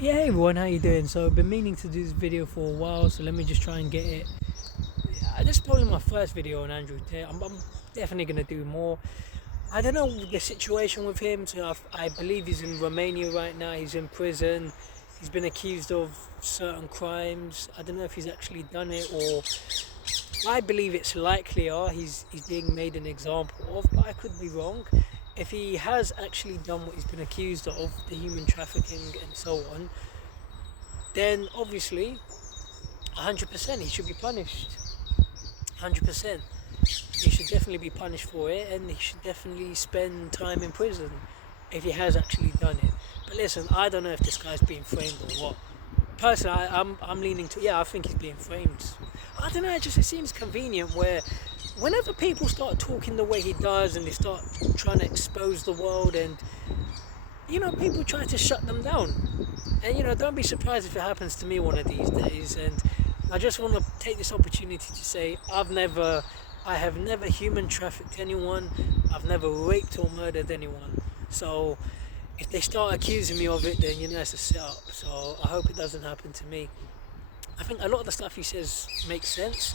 Yeah, hey everyone, how you doing? So I've been meaning to do this video for a while, so let me just try and get it. This is probably my first video on Andrew Tate. I'm definitely gonna do more. I don't know the situation with him. So I believe he's in Romania right now. He's in prison. He's been accused of certain crimes. I don't know if he's actually done it, or I believe it's likelier he's being made an example of, but I could be wrong. If he has actually done what he's been accused of, the human trafficking and so on, then obviously 100% he should be punished. 100%. He should definitely be punished for it, and he should definitely spend time in prison if he has actually done it. But listen, I don't know if this guy's being framed or what. Personally, I'm leaning to, yeah, I think he's being framed. I don't know, it seems convenient where whenever people start talking the way he does and they start trying to expose the world, and people try to shut them down. And don't be surprised if it happens to me one of these days. And I just want to take this opportunity to say I have never human trafficked anyone. I've never raped or murdered anyone. So if they start accusing me of it, then it's a setup. So I hope it doesn't happen to me. I think a lot of the stuff he says makes sense.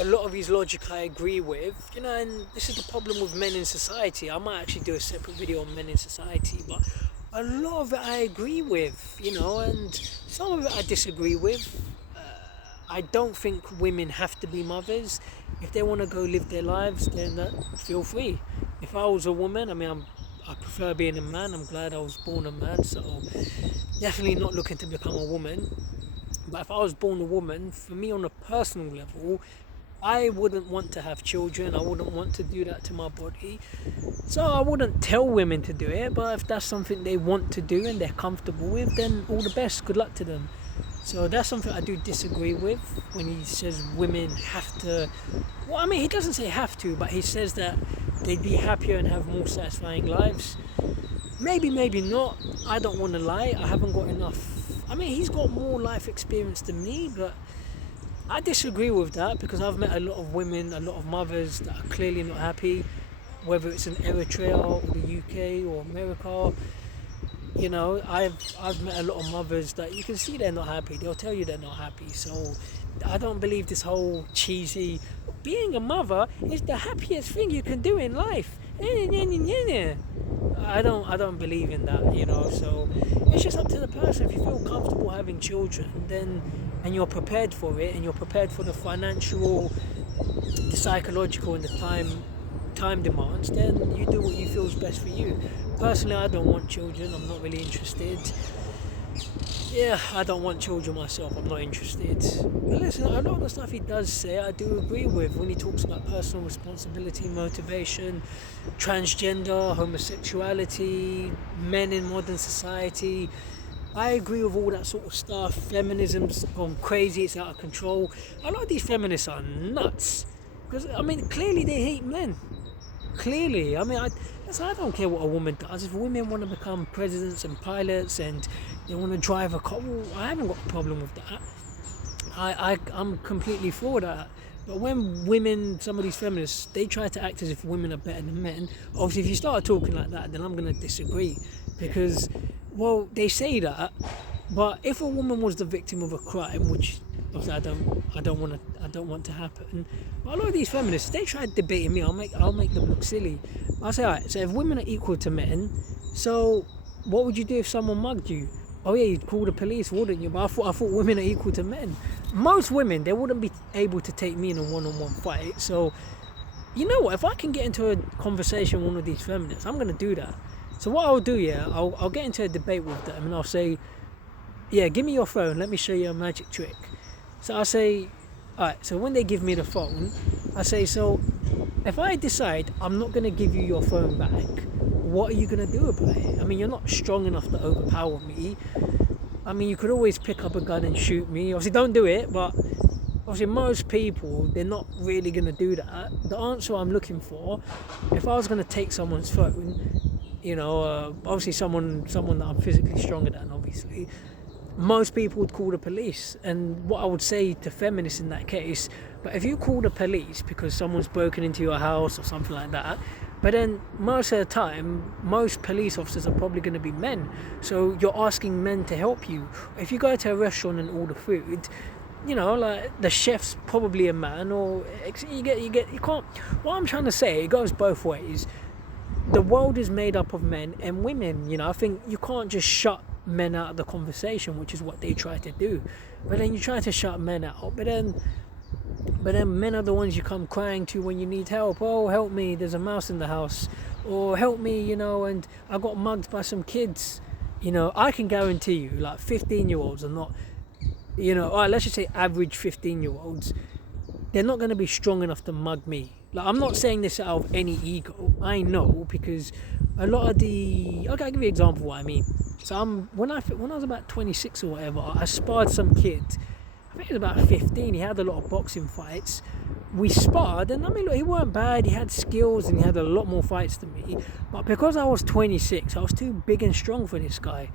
A lot of his logic I agree with, and this is the problem with men in society. I might actually do a separate video on men in society, but a lot of it I agree with, and some of it I disagree with. I don't think women have to be mothers. If they want to go live their lives, then feel free. If I was a woman, I prefer being a man. I'm glad I was born a man, so definitely not looking to become a woman. But if I was born a woman, for me on a personal level, I wouldn't want to have children. I wouldn't want to do that to my body. So I wouldn't tell women to do it, but if that's something they want to do and they're comfortable with, then all the best. Good luck to them. So that's something I do disagree with when he says women have to. Well, he doesn't say have to, but he says that they'd be happier and have more satisfying lives. Maybe, maybe not. I don't want to lie. I haven't got enough. He's got more life experience than me, but I disagree with that because I've met a lot of women, a lot of mothers that are clearly not happy, whether it's in Eritrea or the UK or America. I've met a lot of mothers that you can see they're not happy. They'll tell you they're not happy. So I don't believe this whole cheesy being a mother is the happiest thing you can do in life. I don't believe in that, so it's just up to the person. If you feel comfortable having children, then and you're prepared for it, and you're prepared for the financial, the psychological, and the time demands, then you do what you feel is best for you. Personally, I don't want children. I'm not really interested. Yeah, I don't want children myself. I'm not interested. But listen, a lot of the stuff he does say, I do agree with. When he talks about personal responsibility, motivation, transgender, homosexuality, men in modern society, I agree with all that sort of stuff. Feminism's gone crazy. It's out of control. A lot of these feminists are nuts. Because, clearly they hate men. Clearly. I don't care what a woman does. If women want to become presidents and pilots and they want to drive a car, well, I haven't got a problem with that. I'm completely for that. But when women, some of these feminists, they try to act as if women are better than men, obviously if you start talking like that, then I'm going to disagree. Because, well, they say that, but if a woman was the victim of a crime, which obviously I don't want to happen. But a lot of these feminists, they try debating me. I'll make them look silly. I'll say, alright, so if women are equal to men, so what would you do if someone mugged you? Oh yeah, you'd call the police, wouldn't you? But I thought women are equal to men. Most women, they wouldn't be able to take me in a one-on-one fight. So, you know what? If I can get into a conversation with one of these feminists, I'm going to do that. So what I'll do, I'll get into a debate with them and I'll say, yeah, give me your phone. Let me show you a magic trick. So I say, alright, so when they give me the phone, I say, so if I decide I'm not going to give you your phone back, what are you going to do about it? You're not strong enough to overpower me. You could always pick up a gun and shoot me. Obviously, don't do it, but obviously most people, they're not really going to do that. The answer I'm looking for, if I was going to take someone's phone, obviously someone that I'm physically stronger than, obviously, most people would call the police. And what I would say to feminists in that case, but if you call the police because someone's broken into your house or something like that, But then most of the time, most police officers are probably going to be men. So you're asking men to help you. If you go to a restaurant and order food, like the chef's probably a man, or you can't. What I'm trying to say, it goes both ways. The world is made up of men and women. I think you can't just shut men out of the conversation, which is what they try to do. But then you try to shut men out, but then men are the ones you come crying to when you need help. Oh, help me, there's a mouse in the house. Or help me, and I got mugged by some kids. I can guarantee you, like 15-year-olds are not, alright, let's just say average 15-year-olds, they're not going to be strong enough to mug me. Like, I'm not saying this out of any ego. I know, because a lot of okay, I'll give you an example of what I mean. So when I was about 26 or whatever, I sparred some kid. I think he was about 15. He had a lot of boxing fights. We sparred, and look, he weren't bad. He had skills, and he had a lot more fights than me. But because I was 26, I was too big and strong for this guy.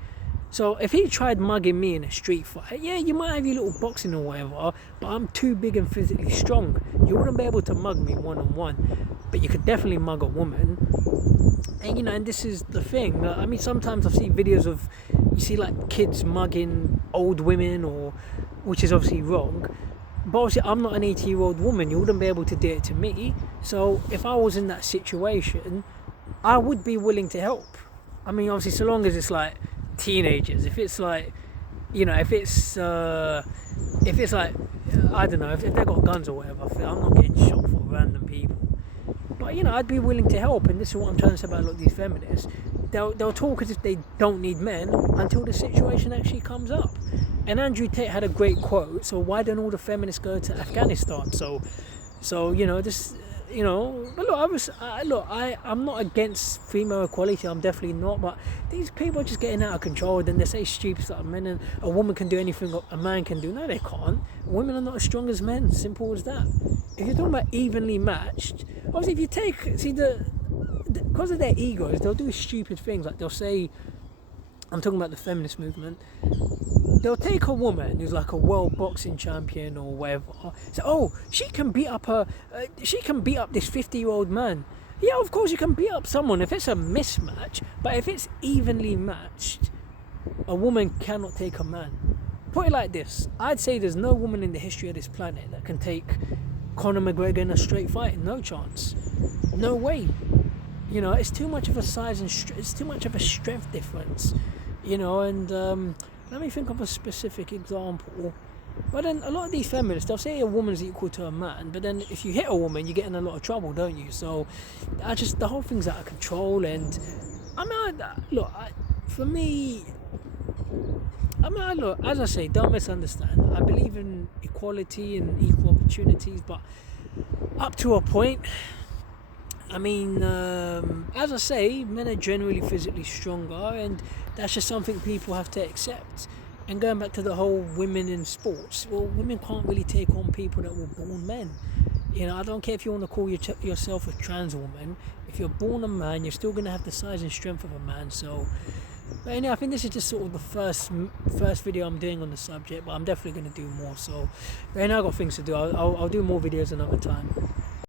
So if he tried mugging me in a street fight, yeah, you might have your little boxing or whatever, but I'm too big and physically strong. You wouldn't be able to mug me one-on-one, but you could definitely mug a woman. And and this is the thing. I mean, sometimes I see videos of, you see like kids mugging old women, which is obviously wrong. But obviously, I'm not an 80-year-old woman. You wouldn't be able to do it to me. So if I was in that situation, I would be willing to help. I mean, obviously, so long as it's like teenagers. If it's like, if it's like, I don't know, if they've got guns or whatever, I'm not getting shot for random people. But I'd be willing to help, and this is what I'm trying to say about a lot of these feminists. They'll talk as if they don't need men until the situation actually comes up. And Andrew Tate had a great quote. So why don't all the feminists go to Afghanistan? So this. But look, I'm not against female equality. I'm definitely not. But these people are just getting out of control. Then they say stupid stuff. A woman can do anything a man can do. No, they can't. Women are not as strong as men. Simple as that. If you're talking about evenly matched, obviously, if you take because of their egos, they'll do stupid things. Like they'll say, I'm talking about the feminist movement. They'll take a woman who's like a world boxing champion or whatever. So, she can beat up this 50-year-old man. Yeah, of course you can beat up someone if it's a mismatch. But if it's evenly matched, a woman cannot take a man. Put it like this: I'd say there's no woman in the history of this planet that can take Conor McGregor in a straight fight. No chance. No way. It's too much of a size and it's too much of a strength difference. Let me think of a specific example. But then a lot of these feminists, they'll say a woman's equal to a man, but then if you hit a woman, you get in a lot of trouble, don't you? So the whole thing's out of control. And as I say, don't misunderstand. I believe in equality and equal opportunities, but up to a point. I mean, as I say, men are generally physically stronger, and that's just something people have to accept. And going back to the whole women in sports, well, women can't really take on people that were born men. I don't care if you want to call yourself a trans woman. If you're born a man, you're still going to have the size and strength of a man. So, but anyway, I think this is just sort of the first video I'm doing on the subject, but I'm definitely going to do more. So, right now I've got things to do. I'll do more videos another time.